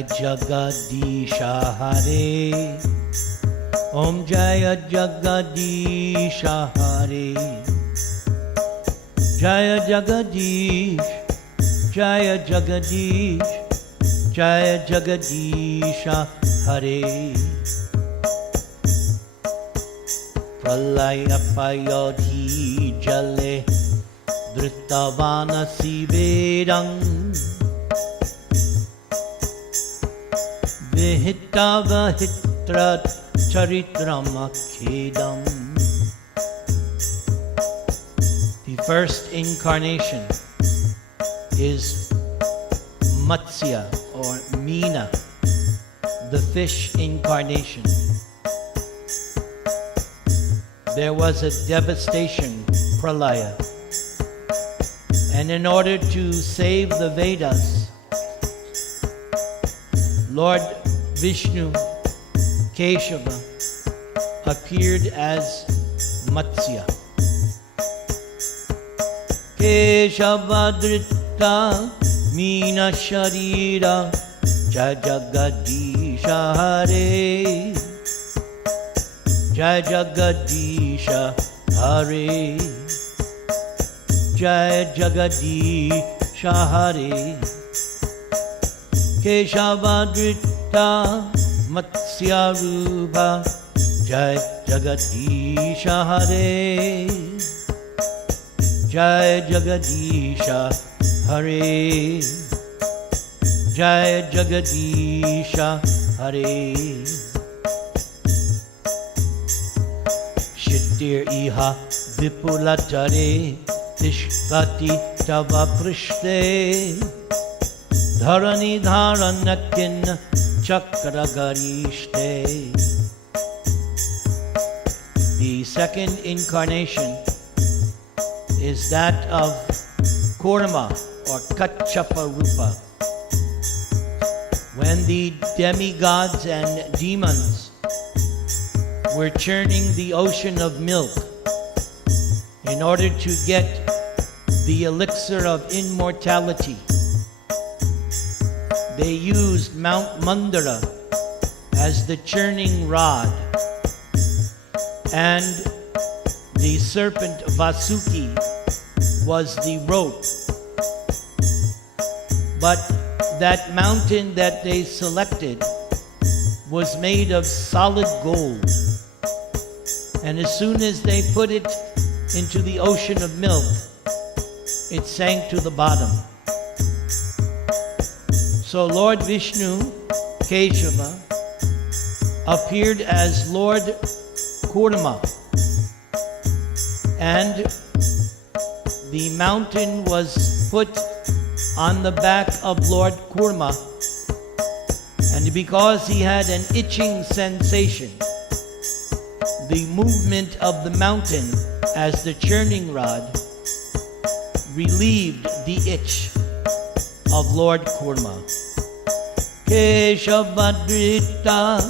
Jai Jagadisha Hare. Om Jaya Jagadisha Hare. Jaya Jagadish, Jaya Jagadish, Jaya Jagadisha Hare. Pralaya payodhi jale dhritavana sivedam vihita vihitrat charitram akhedam. The first incarnation is Matsya or Meena, the fish incarnation. There was a devastation, pralaya. And in order to save the Vedas, Lord Vishnu, Keshava, appeared as Matsya. Keshava Drita Meena Sharira Jai Jagadisha Hare. Jai Jagadisha Hare. Jai Jagadisha Hare. Keshavadrita Matsya Rupa Jai Jagadisha Hare. Jai Jagadisha Hare. Jai Jagadisha Hare. Shittir iha vipulatare tishkati tava prishte dharani dharanakin chakra garishte. The second incarnation is that of Kurma or Kachapa Rupa. When the demigods and demons were churning the ocean of milk in order to get the elixir of immortality, they used Mount Mandara as the churning rod, and the serpent Vasuki was the rope. But that mountain that they selected was made of solid gold. And as soon as they put it into the ocean of milk, it sank to the bottom. So Lord Vishnu, Keshava, appeared as Lord Kurma, and the mountain was put on the back of Lord Kurma, and because he had an itching sensation, the movement of the mountain as the churning rod relieved the itch of Lord Kurma. Keshavadrita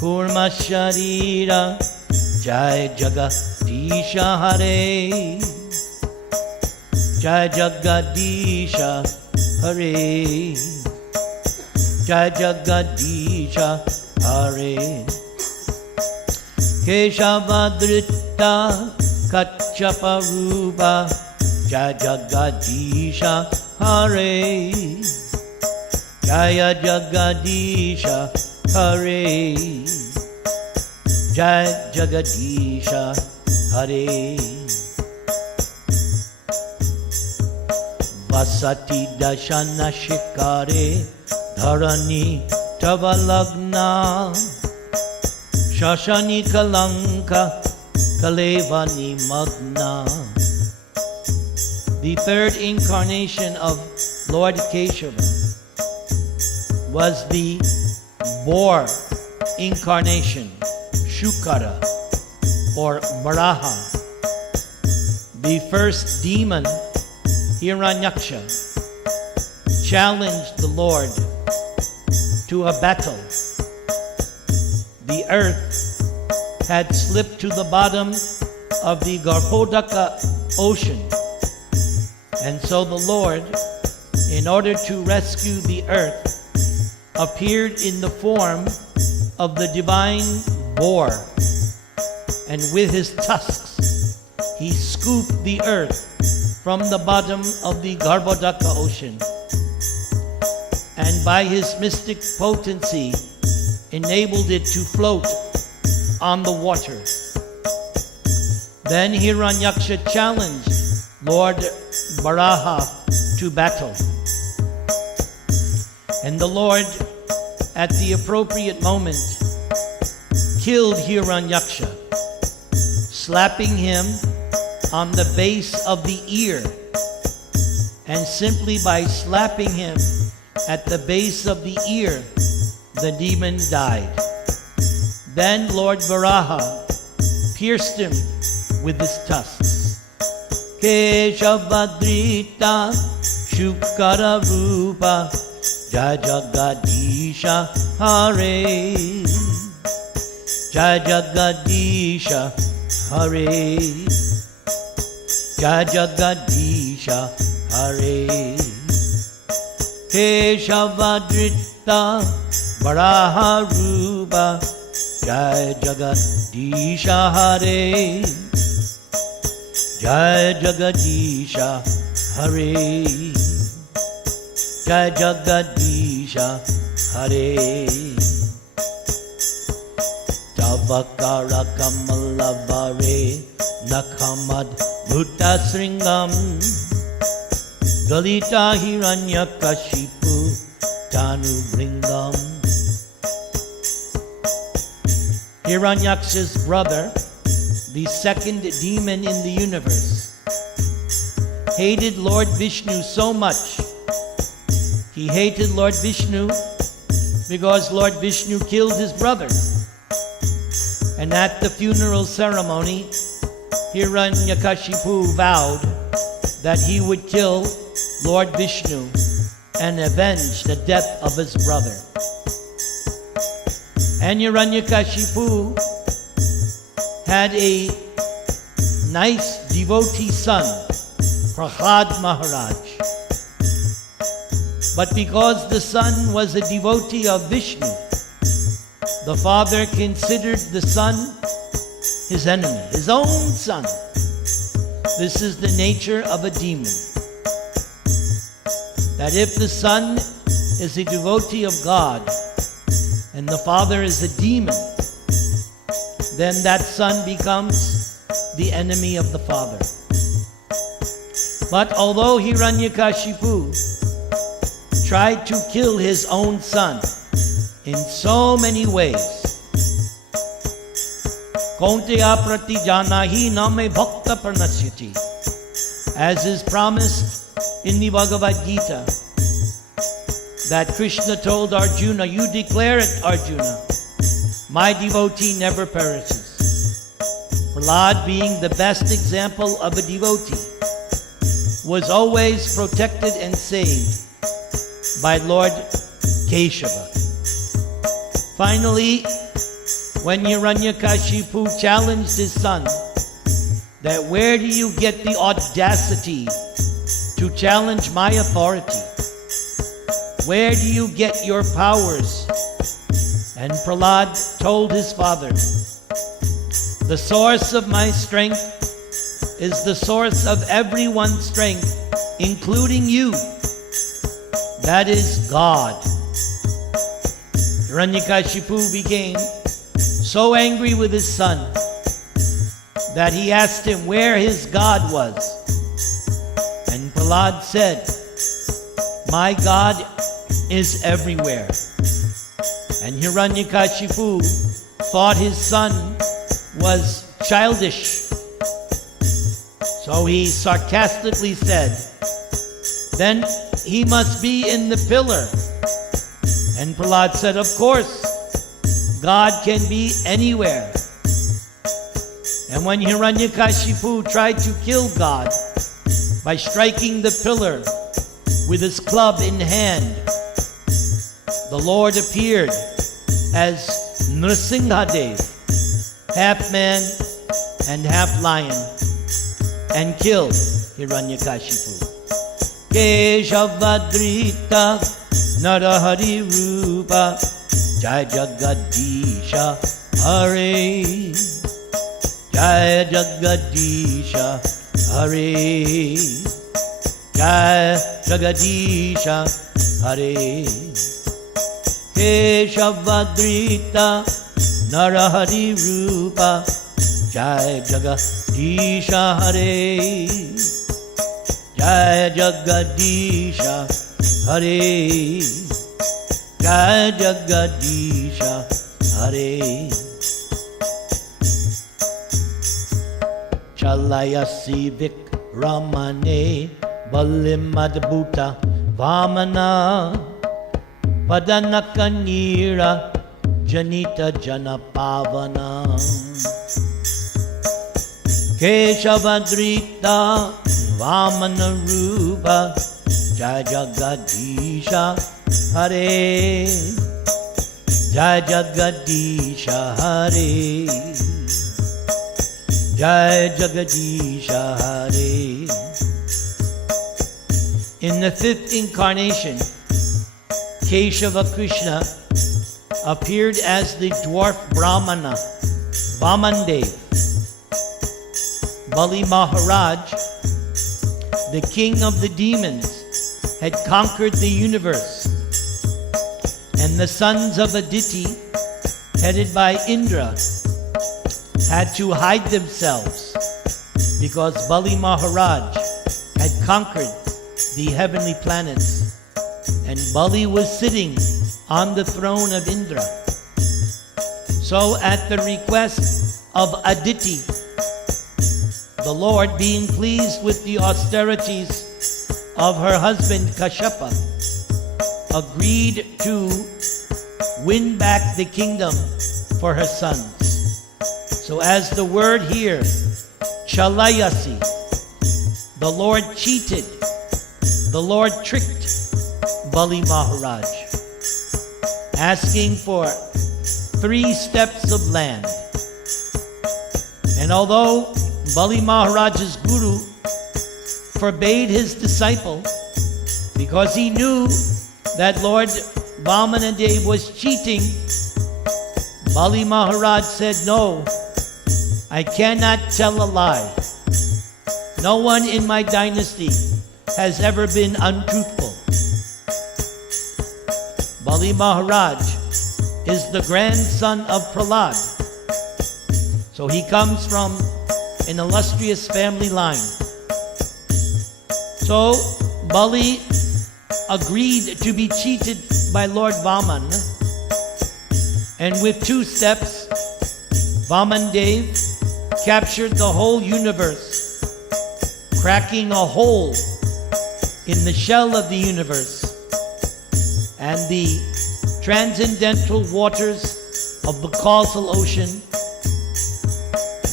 Kurma Sharira Jai Jagadisha Hare. Jai Jagadisha Hare. Jai Jagadisha Hare. Keshavadrita Kachapa Rupa Jai Jagadisha Hare. Jaya Jagadisha Hare. Jai Jagadisha Hare. Vasati Dashana Shikare Dharani Tavalagna Shashani Kalanka Kalevani Magna. The third incarnation of Lord Keshava was the boar incarnation, Shukara or Varaha. The first demon, Hiranyaksha, challenged the Lord to a battle. The earth had slipped to the bottom of the Garbhodaka ocean, and so the Lord, in order to rescue the earth, appeared in the form of the divine boar, and with his tusks he scooped the earth from the bottom of the Garbhodaka ocean, and by his mystic potency enabled it to float on the water. Then Hiranyaksha challenged Lord Varaha to battle. And the Lord, at the appropriate moment, killed Hiranyaksha, slapping him on the base of the ear. And simply by slapping him at the base of the ear, the demon died. Then Lord Varaha pierced him with his tusks. Keshavadrita Shukara Rupa Jai Jagadisha Hare, Jai Jagadisha Hare, Jai Jagadisha Hare. Keshavadrita Varaha Rupa Jai Jagadisha Hare, Jai Jagadisha Hare, Jai Jagadisha Hare. Tavakara Kamalavare Nakhamad Bhuta Sringam Galita Hiranyakashipu Tanu Bringam. Hiranyaksha's brother, the second demon in the universe, hated Lord Vishnu so much. He hated Lord Vishnu because Lord Vishnu killed his brother. And at the funeral ceremony, Hiranyakashipu vowed that he would kill Lord Vishnu and avenge the death of his brother. And Hiranyakashipu had a nice devotee son, Prahlad Maharaj. But because the son was a devotee of Vishnu, the father considered the son his enemy, his own son. This is the nature of a demon. That if the son is a devotee of God and the father is a demon, then that son becomes the enemy of the father. But although Hiranyakashipu tried to kill his own son in so many ways, Kaunteya prati janahi name bhakta pranasyati, as is promised in the Bhagavad Gita, that Krishna told Arjuna, you declare it, Arjuna, my devotee never perishes. Prahlad, being the best example of a devotee, was always protected and saved by Lord Keshava. Finally, when Hiranyakashipu challenged his son, that where do you get the audacity to challenge my authority? Where do you get your powers? And Prahlad told his father, the source of my strength is the source of everyone's strength, including you. That is God. Hiranyakashipu became so angry with his son that he asked him where his God was. And Prahlad said, my God is everywhere. And Hiranyakashipu thought his son was childish. So he sarcastically said, then he must be in the pillar. And Prahlad said, of course, God can be anywhere. And when Hiranyakashipu tried to kill God by striking the pillar with his club in hand, the Lord appeared as Nrsimhadev, half man and half lion, and killed Hiranyakashipu. Keshavadrita Narahari Rupa, Jai Jagadisha Hare, Jai Jagadisha Hare, Jai Jagadisha Hare. Keshavadrita Narahari Rupa, Jai Jagadisha Hare, Jai Jagadisha Hare, Jai Jagadisha Hare. Chalayasi Vikramane Balimadbhuta Vamana Padanakanira Janita Janapavana. Keshavadrita Vamana Rupa, Jai Jagadisha Hare, Jai Jagadisha Hare, Jai Jagadisha Hare. In the fifth incarnation, Keshava Krishna appeared as the dwarf Brahmana, Vamandev. Bali Maharaj, the king of the demons, had conquered the universe, and the sons of Aditi, headed by Indra, had to hide themselves because Bali Maharaj had conquered the heavenly planets, and Bali was sitting on the throne of Indra. So at the request of Aditi, the Lord, being pleased with the austerities of her husband Kashyapa, agreed to win back the kingdom for her sons. So as the word here, Chalayasi, the Lord cheated, the Lord tricked Bali Maharaj, asking for 3 steps of land. And although Bali Maharaj's guru forbade his disciple because he knew that Lord Vamanadev was cheating, Bali Maharaj said, "No, I cannot tell a lie. No one in my dynasty has ever been untruthful." Bali Maharaj is the grandson of Prahlad. So he comes from an illustrious family line. So Bali agreed to be cheated by Lord Vaman, and with 2 steps, Vamandev captured the whole universe, cracking a hole in the shell of the universe, and the transcendental waters of the causal ocean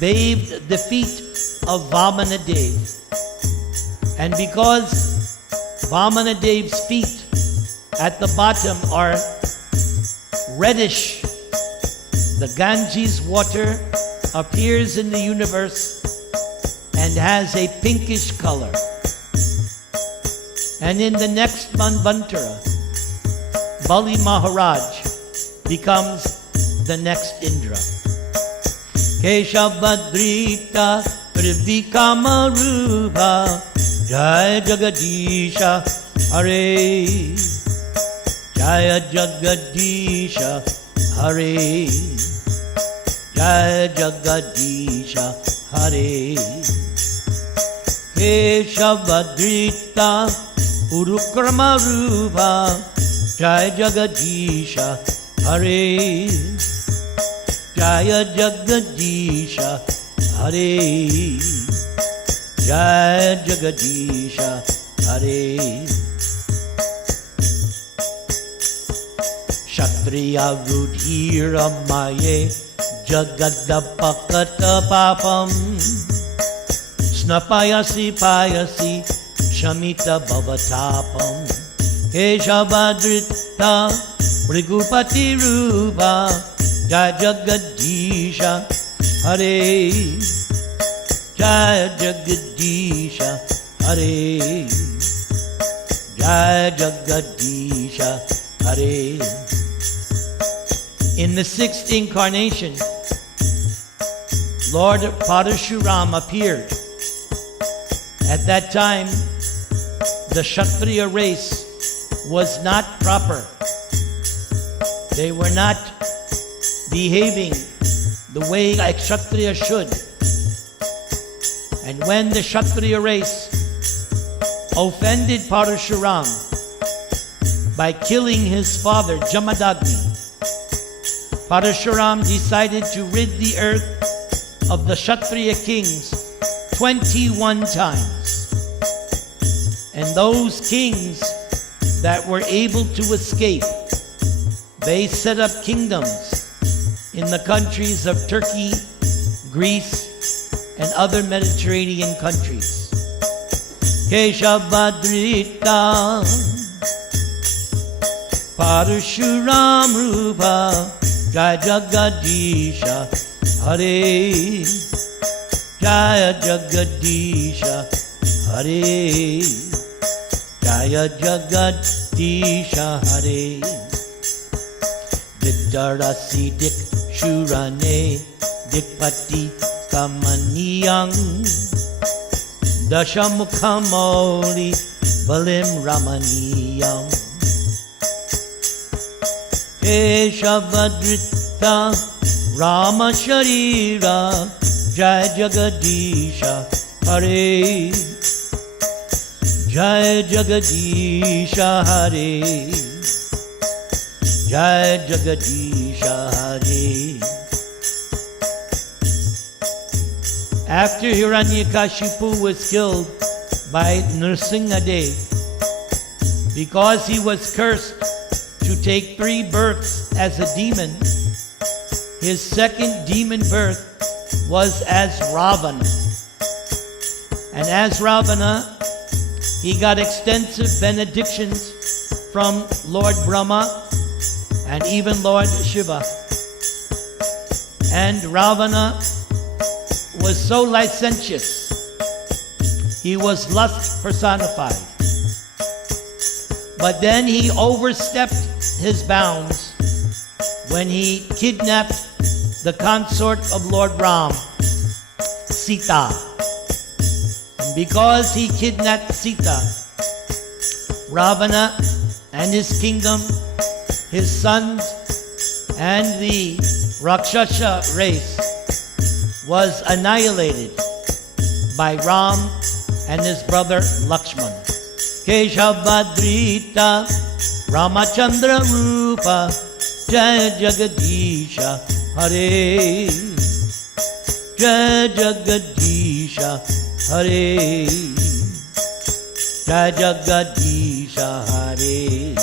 bathed the feet of Vamanadev. And because Vamanadev's feet at the bottom are reddish, the Ganges water appears in the universe and has a pinkish color. And in the next Manvantara, Bali Maharaj becomes the next Indra. Keshavadrita Trivikama Rupa, Jai Jagadisha Hare, Jai Jagadisha Hare, Jai Jagadisha Hare. Keshavadrita Urukrama Rupa, Jai Jagadisha Hare, Jaya Jagadisha Hare, Jaya Jagadisha Hare. Kshatriya Rudhira Maye Jagadapakata Papam, Snapayasi Payasi Shamita Bhavatapam. Keshavadrita Brigupati Rupa, Jai Jagadisha Hare, Jai Jagadisha Hare, Jai Jagadisha Jagadisha Hare. In the sixth incarnation, Lord Parashuram appeared. At that time, the Kshatriya race was not proper. They were not behaving the way a Kshatriya should. And when the Kshatriya race offended Parashuram by killing his father Jamadagni, Parashuram decided to rid the earth of the Kshatriya kings 21 times. And those kings that were able to escape, they set up kingdoms in the countries of Turkey, Greece, and other Mediterranean countries. Keshavadrita Parashuram Rupa Jaya Jagadisha Hare, Jaya Jagadisha Hare, Jaya Jagadisha Hare. Vidarasi Dik Shurane Dikpati Kamaniyang Dashamukhamoli Balim Ramaniyam Keshavadrita Rama Sharira Jai Jagadisha Hare, Jai Jagadisha Hare, Jai Jagadisha Hare. After Hiranyakashipu was killed by Nrsingadev, because he was cursed to take 3 births as a demon, his second demon birth was as Ravana. And as Ravana, he got extensive benedictions from Lord Brahma and even Lord Shiva. And Ravana was so licentious. He was lust personified. But then he overstepped his bounds when he kidnapped the consort of Lord Ram, Sita. And because he kidnapped Sita, Ravana and his kingdom, his sons, and the Rakshasa race was annihilated by Ram and his brother Lakshman. Keshavadrita Ramachandra Rupa Jaya Jagadisha Hare, Jaya Jagadisha Hare, Jaya Jagadisha Hare.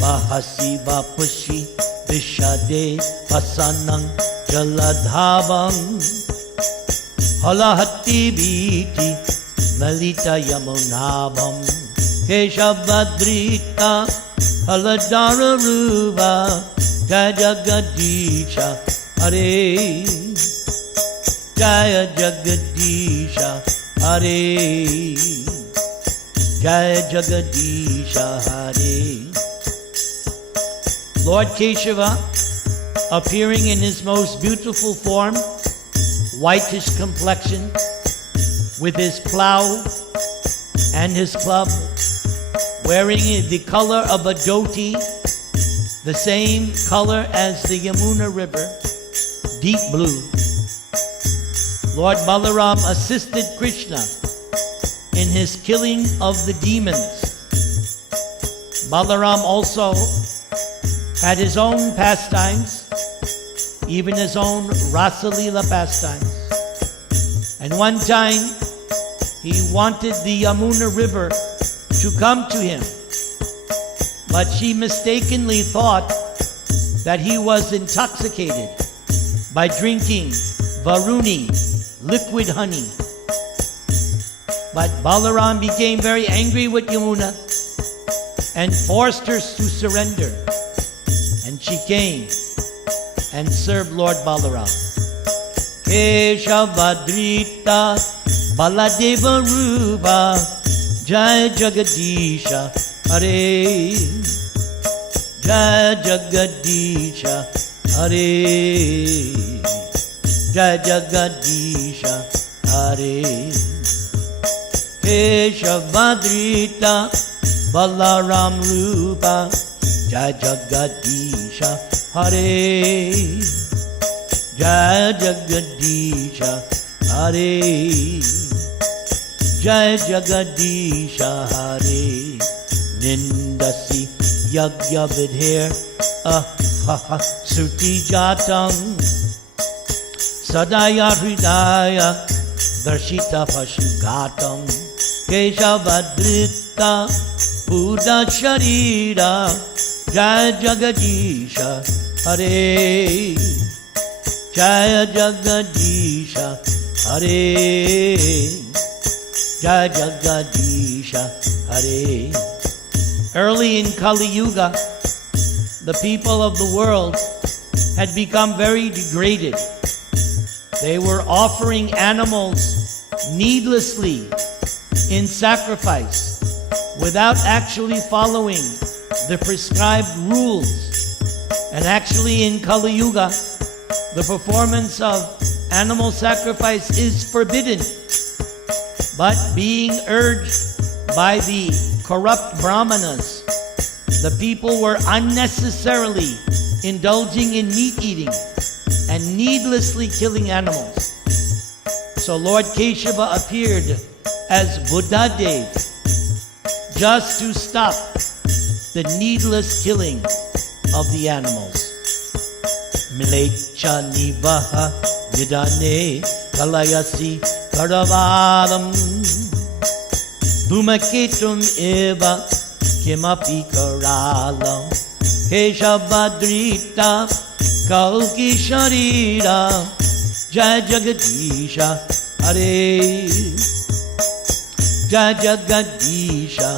Bahasi Vapushi Vishade Vasanang Jaladhavang Halahati Biti Lalita Yamunabam Keshavadrita Haladara Ruva Jaya Jagadisha Hare, Jaya Jagadisha Hare, Jaya Jagadisha Hare. Lord Keshava, appearing in his most beautiful form, whitish complexion, with his plow and his club, wearing the color of a dhoti, the same color as the Yamuna River, deep blue. Lord Balaram assisted Krishna in his killing of the demons. Balaram also had his own pastimes, even his own Rasalila pastimes. And one time, he wanted the Yamuna River to come to him, but she mistakenly thought that he was intoxicated by drinking Varuni, liquid honey. But Balaram became very angry with Yamuna and forced her to surrender. And she came and served Lord Balaram. Keshavadrita Baladeva Rupa Jaya Jagadisha Hare, Jai Jagadisha Hare, Jai Jagadisha Hare. Keshavadrita Balaram Rupa, Jai Jagadisha Hare, Jai Jagadisha Hare, Jai Jagadisha Hare. Nindasi Yagya Vidher Ahaha Suti Jatang Sadaya Hridaya Darshita Pashugatam Keshavadrita Buddha Sharira Jai Jagadisha Hare, Jai Jagadisha Hare, Jai Jagadisha Hare. Early in Kali Yuga, the people of the world had become very degraded. They were offering animals needlessly in sacrifice without actually following the prescribed rules. And actually in Kali Yuga, the performance of animal sacrifice is forbidden. But being urged by the corrupt brahmanas, the people were unnecessarily indulging in meat eating and needlessly killing animals. So Lord Keshava appeared as Buddha Dev just to stop the needless killing of the animals. Milecha nivaha vidane kalayasi karavadam Dhumaketum eva kimapi karalam Keshavadrita kalki sharira Jai Jagadisha Hare, Jai Jagadisha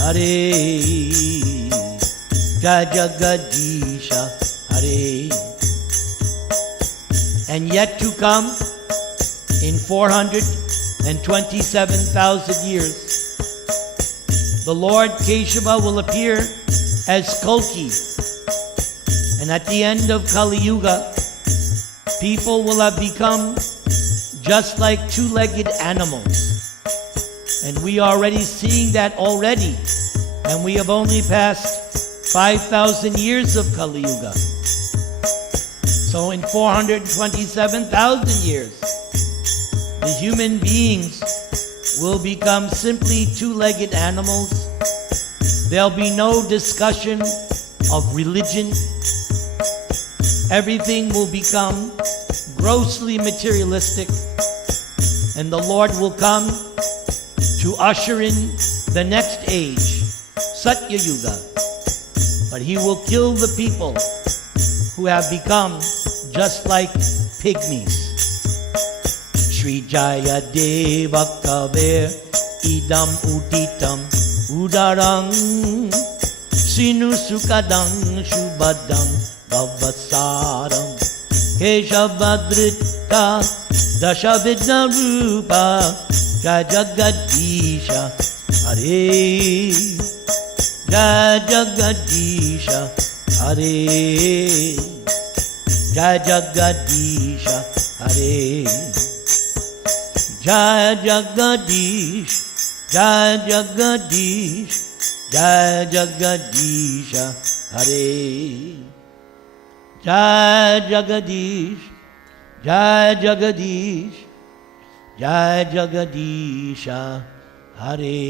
Hare, Jai Jagadisha Hare. And yet to come, in 427,000 years, the Lord Keshava will appear as Kalki. And at the end of Kali Yuga, people will have become just like two-legged animals. And we are already seeing that already. And we have only passed 5,000 years of Kali Yuga. So in 427,000 years, the human beings will become simply two-legged animals. There'll be no discussion of religion. Everything will become grossly materialistic, and the Lord will come to usher in the next age, Satya Yuga. But He will kill the people who have become just like pygmies. Shri Jaya Deva Kaver Idam Uditam Udarang Sinu Sukadang Shubadang Bhavasaram Keshavadrita Dashavidna Rupa Jai Jagadisha Hare, Jai Jagadisha Hare, Jai Jagadisha Hare, Jai Jagadish, Jai Jagadish, Jai Jagadisha Hare, Jai Jagadish, Jai Jagadish, Jai Jagadisha Hare.